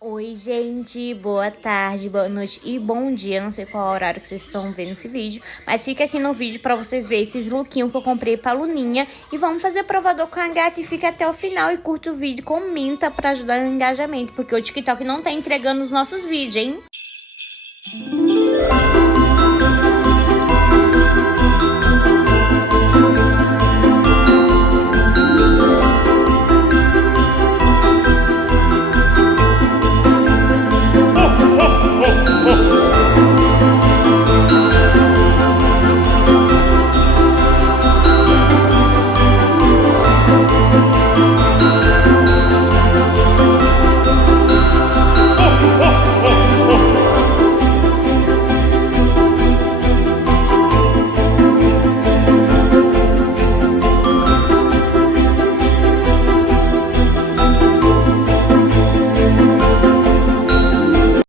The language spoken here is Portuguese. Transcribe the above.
Oi, gente, boa tarde, boa noite e bom dia. Não sei qual horário que vocês estão vendo esse vídeo, mas fica aqui no vídeo pra vocês verem esses lookinhos que eu comprei pra Luninha. E vamos fazer o provador com a gata e fica até o final e curta o vídeo, comenta pra ajudar no engajamento, porque o TikTok não tá entregando os nossos vídeos, hein?